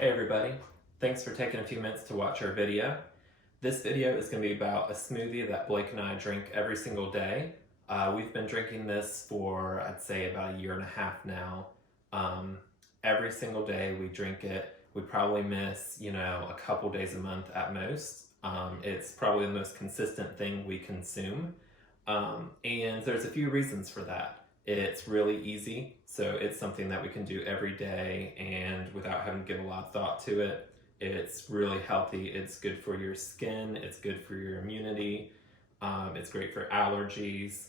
Hey everybody, thanks for taking a few minutes to watch our video. This video is going to be about a smoothie that Blake and I drink every single day. We've been drinking this for, I'd say, about a year and a half now. Every single day we drink it. We probably miss, a couple days a month at most. It's probably the most consistent thing we consume. And there's a few reasons for that. It's really easy, so it's something that we can do every day and without having to give a lot of thought to it. It's really healthy, it's good for your skin, it's good for your immunity, it's great for allergies.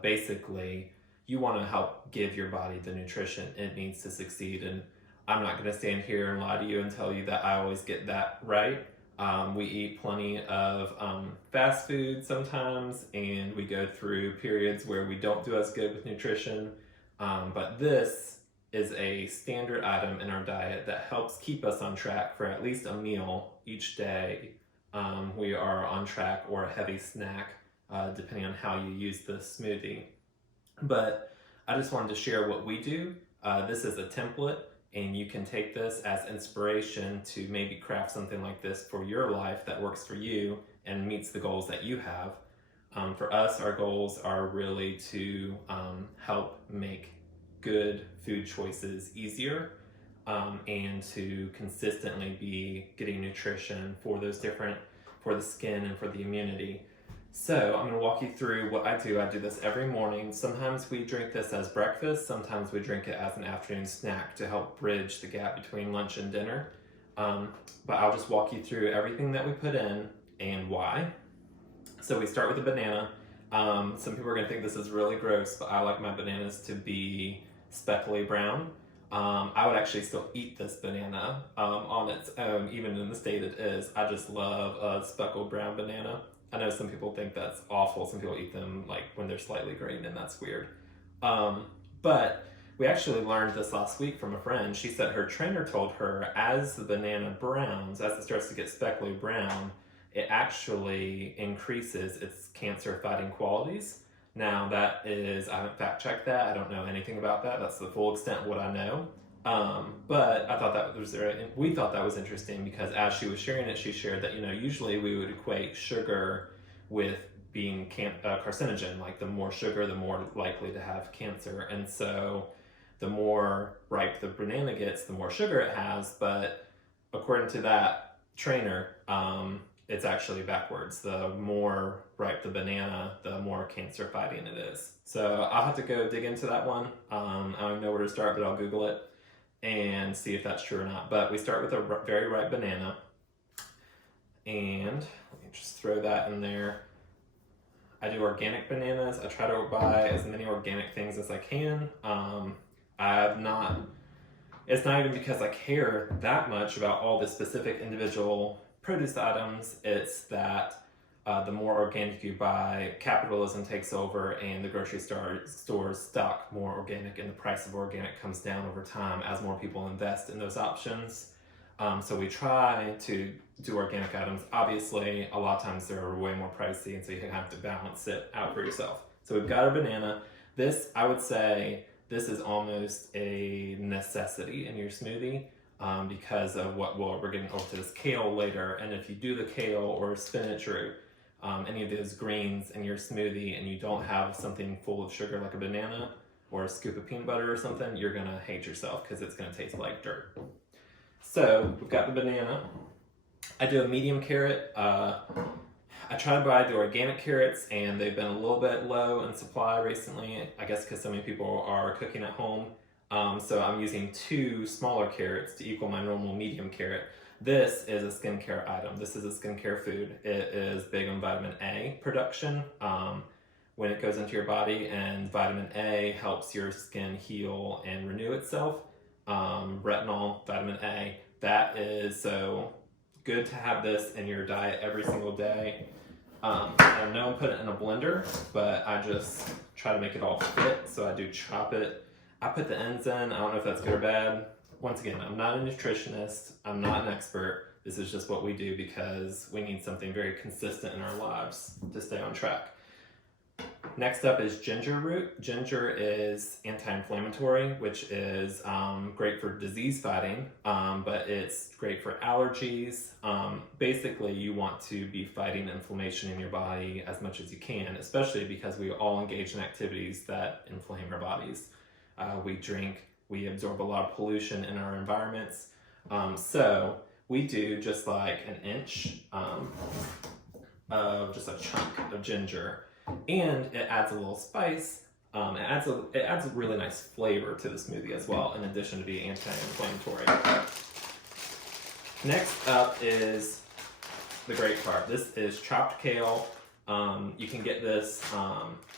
Basically, you want to help give your body the nutrition it needs to succeed, and I'm not going to stand here and lie to you and tell you that I always get that right. We eat plenty of fast food sometimes, and we go through periods where we don't do as good with nutrition. But this is a standard item in our diet that helps keep us on track for at least a meal each day. We are on track, or a heavy snack, depending on how you use the smoothie. But I just wanted to share what we do. This is a template, and you can take this as inspiration to maybe craft something like this for your life that works for you and meets the goals that you have. For us, our goals are really to help make good food choices easier, and to consistently be getting nutrition for for the skin and for the immunity. So I'm going to walk you through what I do. I do this every morning. Sometimes we drink this as breakfast. Sometimes we drink it as an afternoon snack to help bridge the gap between lunch and dinner. But I'll just walk you through everything that we put in and why. So we start with a banana. Some people are going to think this is really gross, but I like my bananas to be speckly brown. I would actually still eat this banana on its own, even in the state it is. I just love a speckled brown banana. I know some people think that's awful. Some people eat them like when they're slightly green, and that's weird. But we actually learned this last week from a friend. She said her trainer told her as the banana browns, as it starts to get speckly brown, it actually increases its cancer fighting qualities. Now that is, I haven't fact checked that. I don't know anything about that. That's the full extent of what I know. But I thought we thought that was interesting because as she was sharing it, she shared that, usually we would equate sugar with being carcinogen, like the more sugar, the more likely to have cancer. And so the more ripe the banana gets, the more sugar it has. But according to that trainer, it's actually backwards. The more ripe the banana, the more cancer fighting it is. So I'll have to go dig into that one. I don't know where to start, but I'll Google it and see if that's true or not. But we start with a very ripe banana, and let me just throw that in there. I do organic bananas. I try to buy as many organic things as I can. It's not even because I care that much about all the specific individual produce items. It's that the more organic you buy, capitalism takes over and the grocery stores stock more organic, and the price of organic comes down over time as more people invest in those options. So we try to do organic items. Obviously, a lot of times they're way more pricey, and so you have to balance it out for yourself. So we've got our banana. This, I would say, this is almost a necessity in your smoothie. Because of we're getting over to this kale later, and if you do the kale or spinach or any of those greens in your smoothie and you don't have something full of sugar like a banana or a scoop of peanut butter or something, you're gonna hate yourself because it's gonna taste like dirt. So we've got the banana. I do a medium carrot. I try to buy the organic carrots, and they've been a little bit low in supply recently, I guess because so many people are cooking at home. So I'm using 2 smaller carrots to equal my normal medium carrot. This is a skincare item. This is a skincare food. It is big on vitamin A production when it goes into your body, and vitamin A helps your skin heal and renew itself. Retinol, vitamin A, that is so good to have this in your diet every single day. I know I'm putting it in a blender, but I just try to make it all fit, so I do chop it. I put the ends in. I don't know if that's good or bad. Once again, I'm not a nutritionist. I'm not an expert. This is just what we do because we need something very consistent in our lives to stay on track. Next up is ginger root. Ginger is anti-inflammatory, which is great for disease fighting, but it's great for allergies. Basically, you want to be fighting inflammation in your body as much as you can, especially because we all engage in activities that inflame our bodies. We drink, we absorb a lot of pollution in our environments. So we do just like an inch of just a chunk of ginger. And it adds a little spice. It adds a really nice flavor to the smoothie as well, in addition to being anti-inflammatory. Next up is the great part. This is chopped kale. You can get this.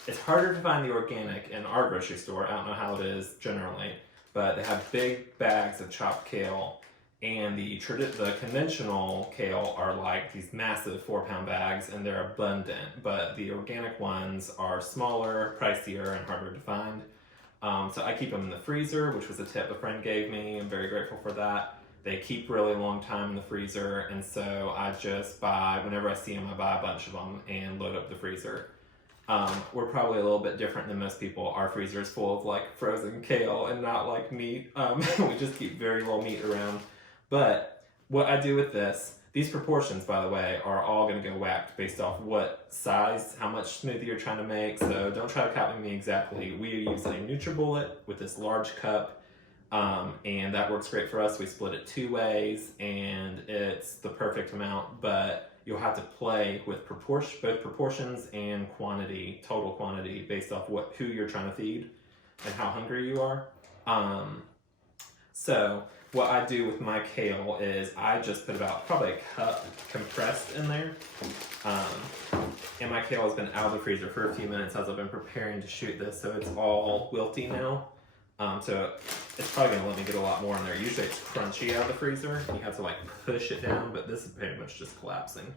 It's harder to find the organic in our grocery store. I don't know how it is generally, but they have big bags of chopped kale. And the conventional kale are like these massive 4-pound bags, and they're abundant. But the organic ones are smaller, pricier, and harder to find. So I keep them in the freezer, which was a tip a friend gave me. I'm very grateful for that. They keep really long time in the freezer, and so I just buy, whenever I see them, I buy a bunch of them and load up the freezer. We're probably a little bit different than most people. Our freezer is full of like frozen kale and not like meat. We just keep very little meat around. But what I do with this, these proportions, by the way, are all going to go whacked based off what size, how much smoothie you're trying to make. So don't try to copy me exactly. We use a NutriBullet with this large cup, and that works great for us. We split it 2 ways, and it's the perfect amount. But you'll have to play with both proportions and quantity, total quantity, based off who you're trying to feed and how hungry you are. So what I do with my kale is I just put about probably a cup compressed in there. And my kale has been out of the freezer for a few minutes as I've been preparing to shoot this, so it's all wilty now. So it's probably gonna let me get a lot more in there. Usually it's crunchy out of the freezer. You have to like push it down, but this is pretty much just collapsing.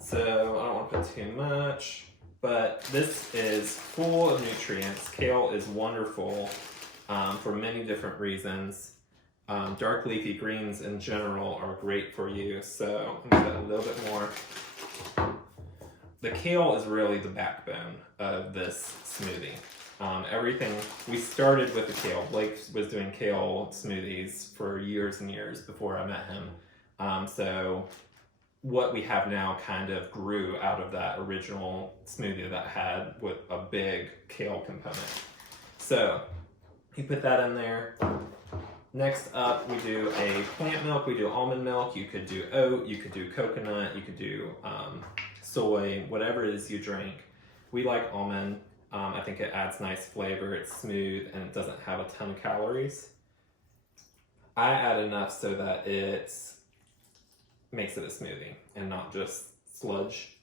So I don't want to put too much, but this is full of nutrients. Kale is wonderful for many different reasons. Dark leafy greens in general are great for you, so I'm gonna put a little bit more. The kale is really the backbone of this smoothie. Everything, we started with the kale. Blake was doing kale smoothies for years and years before I met him. So what we have now kind of grew out of that original smoothie that had with a big kale component. So you put that in there. Next up, we do a plant milk. We do almond milk. You could do oat. You could do coconut. You could do soy, whatever it is you drink. We like almond. I think it adds nice flavor. It's smooth and it doesn't have a ton of calories. I add enough so that it makes it a smoothie and not just sludge.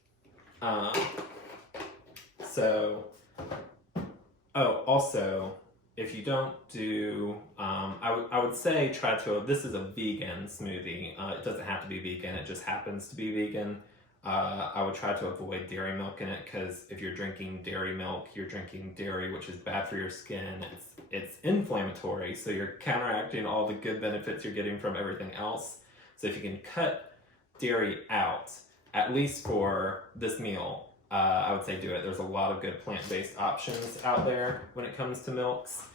Also, if you don't do, I would say try to, this is a vegan smoothie. It doesn't have to be vegan, it just happens to be vegan. I would try to avoid dairy milk in it, because if you're drinking dairy milk, you're drinking dairy, which is bad for your skin. It's inflammatory, so you're counteracting all the good benefits you're getting from everything else. So if you can cut dairy out, at least for this meal, I would say do it. There's a lot of good plant-based options out there when it comes to milks.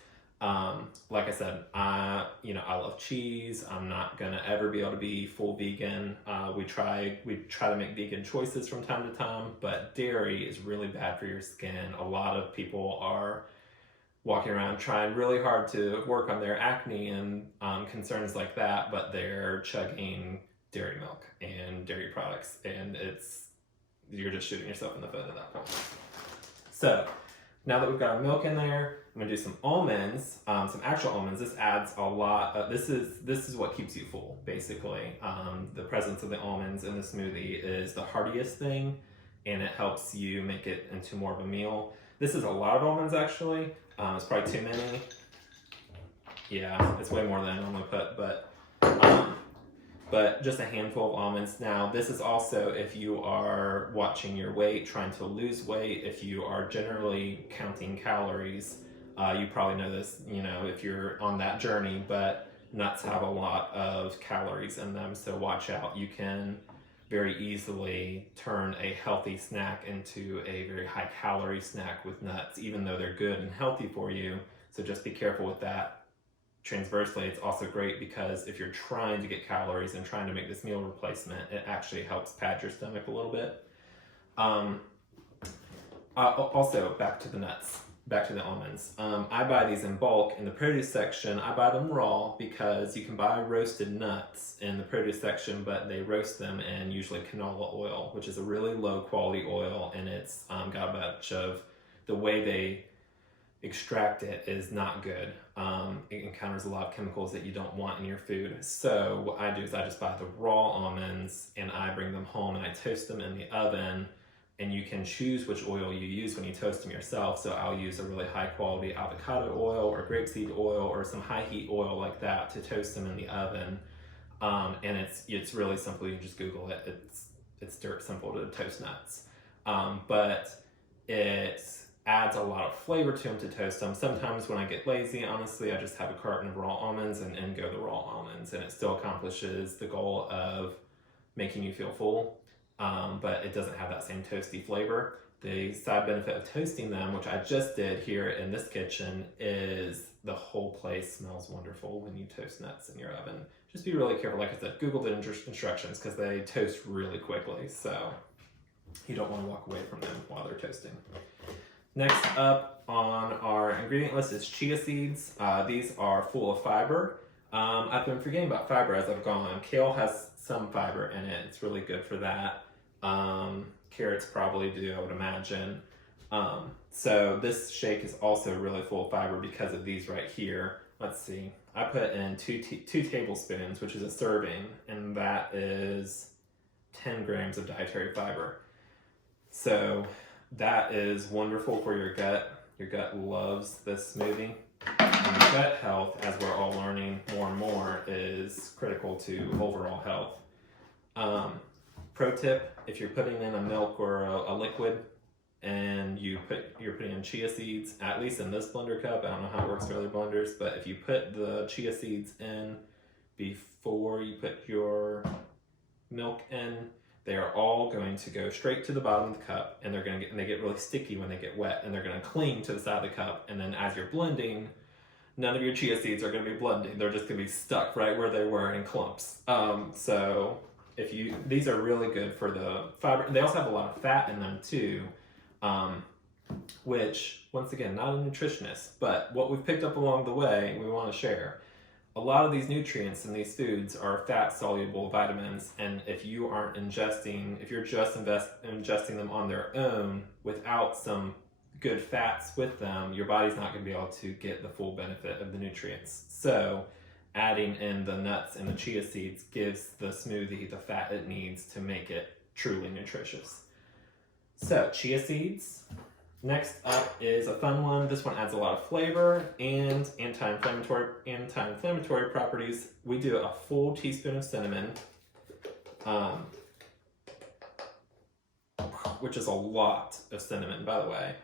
Like I said, I love cheese. I'm not gonna ever be able to be full vegan. We try to make vegan choices from time to time, but dairy is really bad for your skin. A lot of people are walking around trying really hard to work on their acne and concerns like that, but they're chugging dairy milk and dairy products, and you're just shooting yourself in the foot at that point. So now that we've got our milk in there, I'm gonna do some almonds, some actual almonds. This adds a lot. This is what keeps you full, basically. The presence of the almonds in the smoothie is the heartiest thing, and it helps you make it into more of a meal. This is a lot of almonds, actually. It's probably too many. Yeah, it's way more than I normally put, but just a handful of almonds. Now, this is also if you are watching your weight, trying to lose weight, if you are generally counting calories. You probably know this, if you're on that journey, but nuts have a lot of calories in them, so watch out. You can very easily turn a healthy snack into a very high calorie snack with nuts, even though they're good and healthy for you. So just be careful with that. Transversely, it's also great because if you're trying to get calories and trying to make this meal replacement, it actually helps pad your stomach a little bit. Also, back to the nuts, back to the almonds. I buy these in bulk in the produce section. I buy them raw because you can buy roasted nuts in the produce section, but they roast them in usually canola oil, which is a really low quality oil, and it's got a bunch of, the way they extract it is not good. It encounters a lot of chemicals that you don't want in your food. So what I do is I just buy the raw almonds and I bring them home and I toast them in the oven, and you can choose which oil you use when you toast them yourself. So I'll use a really high quality avocado oil or grapeseed oil or some high heat oil like that to toast them in the oven. And it's really simple. You can just Google it. It's dirt simple to toast nuts. But it adds a lot of flavor to them to toast them. Sometimes when I get lazy, honestly, I just have a carton of raw almonds and go the raw almonds, and it still accomplishes the goal of making you feel full, but it doesn't have that same toasty flavor. The side benefit of toasting them, which I just did here in this kitchen, is the whole place smells wonderful when you toast nuts in your oven. Just be really careful. Like I said, Google the instructions because they toast really quickly, so you don't want to walk away from them while they're toasting. Next up on our ingredient list is chia seeds. These are full of fiber. I've been forgetting about fiber as I've gone. Kale has some fiber in it. It's really good for that. Carrots probably do, I would imagine. So this shake is also really full of fiber because of these right here. Let's see. I put in two tablespoons, which is a serving, and that is 10 grams of dietary fiber. So that is wonderful for your gut. Your gut loves this smoothie. And gut health, as we're all learning more and more, is critical to overall health. Pro tip, if you're putting in a milk or a liquid and you're putting in chia seeds, at least in this blender cup, I don't know how it works for other blenders, but if you put the chia seeds in before you put your milk in, they are all going to go straight to the bottom of the cup, and they get really sticky when they get wet, and they're going to cling to the side of the cup. And then as you're blending, none of your chia seeds are going to be blending. They're just going to be stuck right where they were in clumps. So these are really good for the fiber. They also have a lot of fat in them too, which, once again, not a nutritionist, but what we've picked up along the way, we want to share. A lot of these nutrients in these foods are fat-soluble vitamins, and if you're just ingesting them on their own without some good fats with them, your body's not going to be able to get the full benefit of the nutrients. So adding in the nuts and the chia seeds gives the smoothie the fat it needs to make it truly nutritious. So chia seeds. Next up is a fun one. This one adds a lot of flavor and anti-inflammatory properties. We do a full teaspoon of cinnamon, which is a lot of cinnamon, by the way.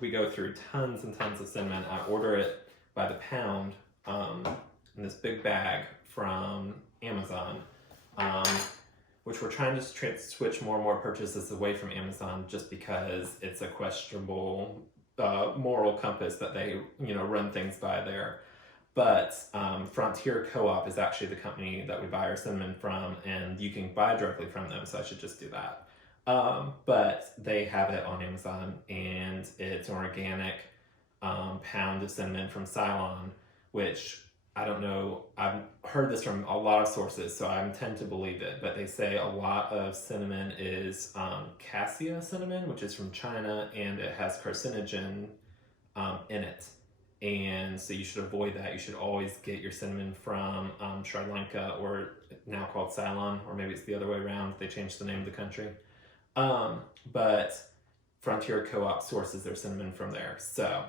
We go through tons and tons of cinnamon. I order it by the pound in this big bag from Amazon, which we're trying to switch more and more purchases away from Amazon just because it's a questionable moral compass that they run things by there. But Frontier Co-op is actually the company that we buy our cinnamon from, and you can buy directly from them, so I should just do that. But they have it on Amazon, and it's an organic pound of cinnamon from Ceylon, which I don't know, I've heard this from a lot of sources, so I tend to believe it, but they say a lot of cinnamon is cassia cinnamon, which is from China, and it has carcinogen in it. And so you should avoid that. You should always get your cinnamon from Sri Lanka, or now called Ceylon, or maybe it's the other way around. They changed the name of the country. But Frontier Co-op sources their cinnamon from there. So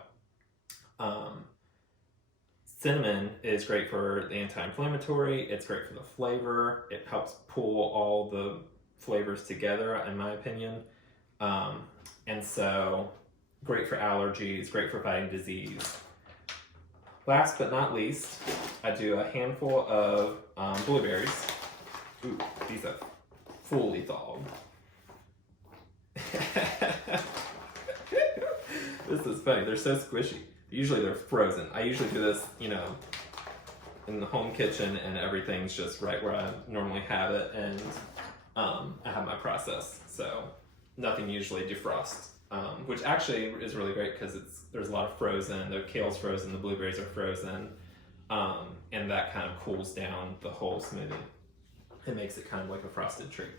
cinnamon is great for the anti-inflammatory. It's great for the flavor. It helps pull all the flavors together, in my opinion. And so great for allergies, great for fighting disease. Last but not least, I do a handful of blueberries. Ooh, these have fully thawed. This is funny. They're so squishy. Usually they're frozen. I usually do this, you know, in the home kitchen, and everything's just right where I normally have it, and I have my process, so nothing usually defrosts, which actually is really great because there's a lot of frozen. The kale's frozen, the blueberries are frozen, and that kind of cools down the whole smoothie. It makes it kind of like a frosted treat.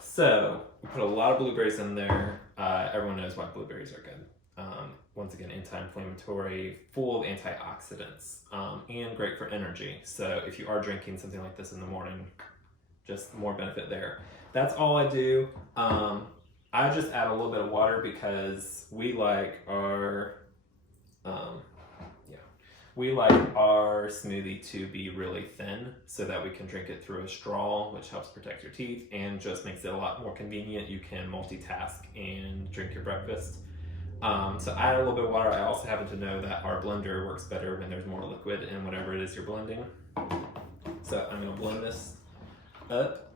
So we put a lot of blueberries in there. Everyone knows why blueberries are good. Once again, anti-inflammatory, full of antioxidants, and great for energy. So if you are drinking something like this in the morning, just more benefit there. That's all I do. I just add a little bit of water because we like our smoothie to be really thin so that we can drink it through a straw, which helps protect your teeth and just makes it a lot more convenient. You can multitask and drink your breakfast. So I add a little bit of water. I also happen to know that our blender works better when there's more liquid in whatever it is you're blending. So I'm gonna blend this up.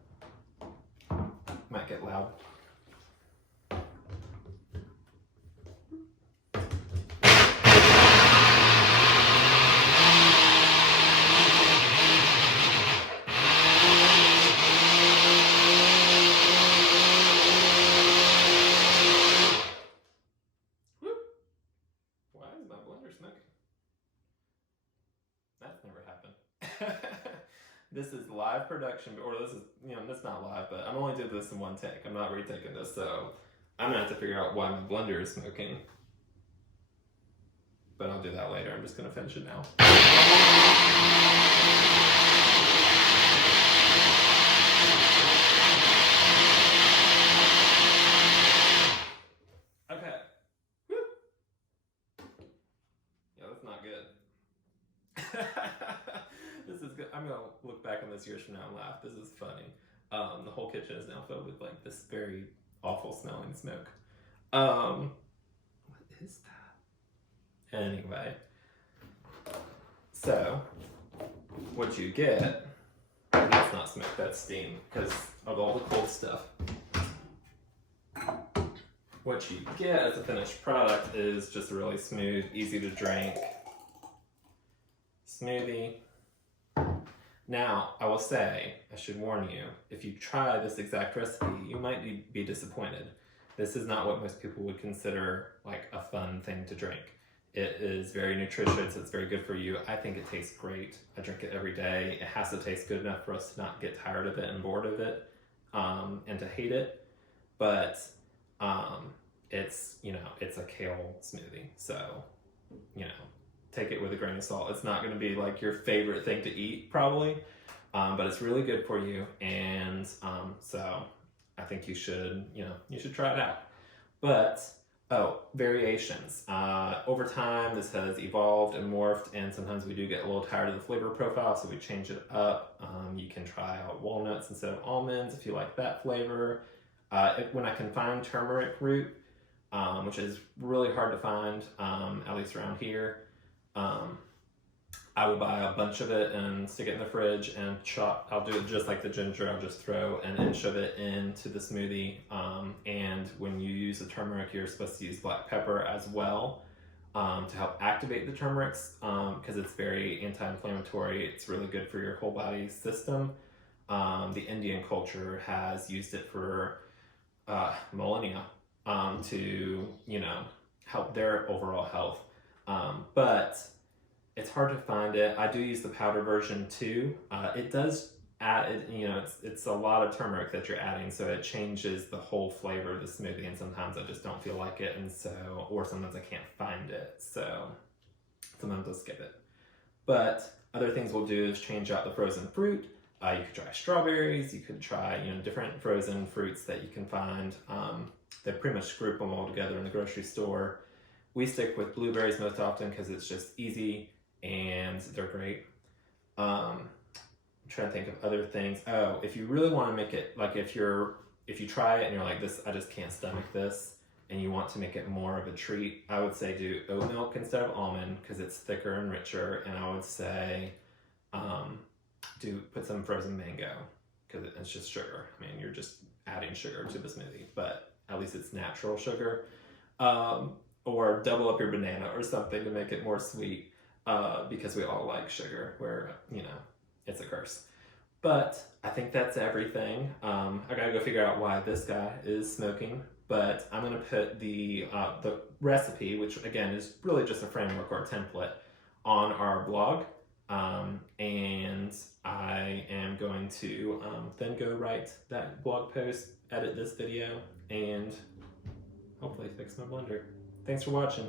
Might get loud. Why is my blender smoking? That's never happened. This is live production, or this is, you know, that's not live, but I'm only doing this in one take. I'm not retaking this, so I'm gonna have to figure out why my blender is smoking. But I'll do that later. I'm just gonna finish it now. Okay. Woo. Yeah, that's not good. This is good. I'm gonna look back on this years from now and laugh. This is funny. The whole kitchen is now filled with like this very awful smelling smoke. What is that? Anyway, so what you get, that's not smoke, that's steam because of all the cold stuff. What you get as a finished product is just a really smooth, easy to drink smoothie. Now, I will say, I should warn you, if you try this exact recipe, you might be disappointed. This is not what most people would consider like a fun thing to drink. It is very nutritious, it's very good for you. I think it tastes great. I drink it every day. It has to taste good enough for us to not get tired of it and bored of it, and to hate it. But it's, you know, it's a kale smoothie. So, you know, take it with a grain of salt. It's not going to be like your favorite thing to eat, probably, but it's really good for you, and so I think you should try it out. But variations. Over time, this has evolved and morphed, and sometimes we do get a little tired of the flavor profile, so we change it up. You can try out walnuts instead of almonds if you like that flavor. When I can find turmeric root, which is really hard to find, at least around here, I will buy a bunch of it and stick it in the fridge and chop. I'll do it just like the ginger. I'll just throw an inch of it into the smoothie. And when you use the turmeric, you're supposed to use black pepper as well, to help activate the turmerics, because it's very anti-inflammatory. It's really good for your whole body system. The Indian culture has used it for millennia, to, you know, help their overall health. But it's hard to find it. I do use the powder version too. It does add, you know, it's a lot of turmeric that you're adding, so it changes the whole flavor of the smoothie, and sometimes I just don't feel like it, and so, or sometimes I can't find it, so sometimes I'll skip it. But other things we'll do is change out the frozen fruit. You could try strawberries, you could try, you know, different frozen fruits that you can find. They pretty much group them all together in the grocery store. We stick with blueberries most often because it's just easy and they're great. I'm trying to think of other things. Oh, if you really want to make it, like if you try it and you're like, this, I just can't stomach this, and you want to make it more of a treat, I would say do oat milk instead of almond because it's thicker and richer. And I would say put some frozen mango. because it's just sugar. I mean, you're just adding sugar to the smoothie, but at least it's natural sugar. Or double up your banana or something to make it more sweet, because we all like sugar, where, you know, it's a curse. But I think that's everything. I gotta go figure out why this guy is smoking, but I'm gonna put the recipe, which again is really just a framework or a template, on our blog. And I am going to then go write that blog post, edit this video, and hopefully fix my blender. Thanks for watching.